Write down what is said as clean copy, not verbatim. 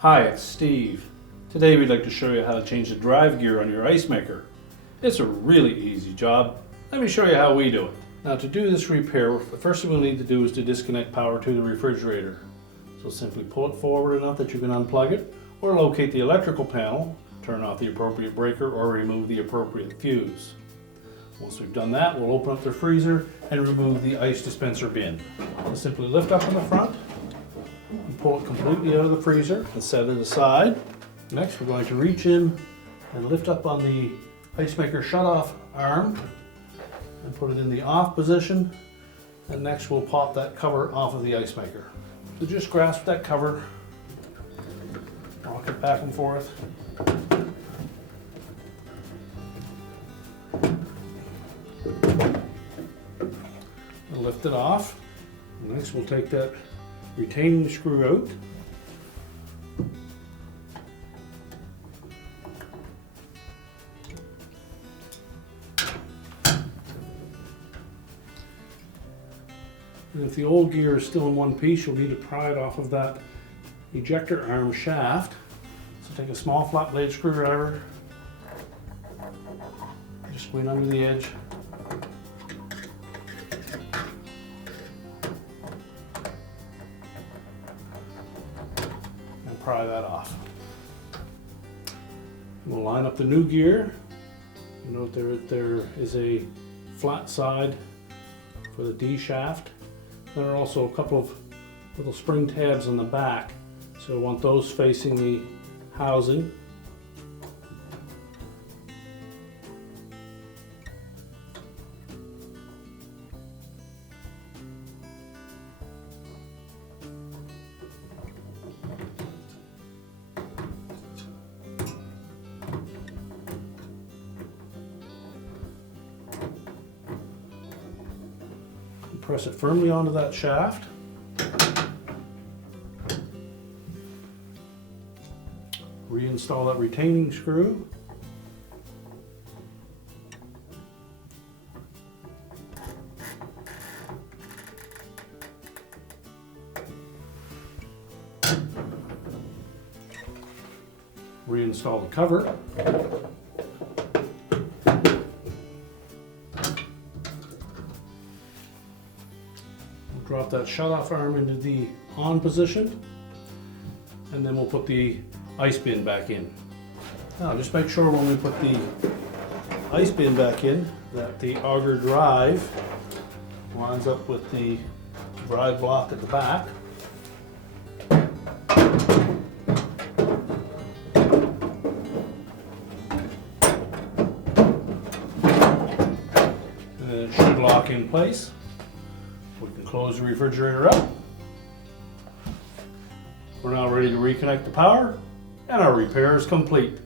Hi, it's Steve. Today we'd like to show you how to change the drive gear on your ice maker. It's a really easy job. Let me show you how we do it. Now to do this repair, the first thing we'll need to do is to disconnect power to the refrigerator. So simply pull it forward enough that you can unplug it, or locate the electrical panel, turn off the appropriate breaker, or remove the appropriate fuse. Once we've done that, we'll open up the freezer and remove the ice dispenser bin. So simply lift up in the front, and pull it completely out of the freezer and set it aside. Next, we're going to reach in and lift up on the ice maker shutoff arm and put it in the off position. And next, we'll pop that cover off of the ice maker. So just grasp that cover, rock it back and forth. And lift it off. Next, we'll take that retaining screw out. And if the old gear is still in one piece, you'll need to pry it off of that ejector arm shaft. So take a small flat blade screwdriver, just squeeze under the edge. Pry that off. We'll line up the new gear. You note there is a flat side for the D shaft. There are also a couple of little spring tabs on the back, so we want those facing the housing. Press it firmly onto that shaft. Reinstall that retaining screw. Reinstall the cover. Drop that shutoff arm into the on position, and then we'll put the ice bin back in. Now just make sure when we put the ice bin back in that the auger drive lines up with the drive block at the back. And it should lock in place. We can close the refrigerator up. We're now ready to reconnect the power, and our repair is complete.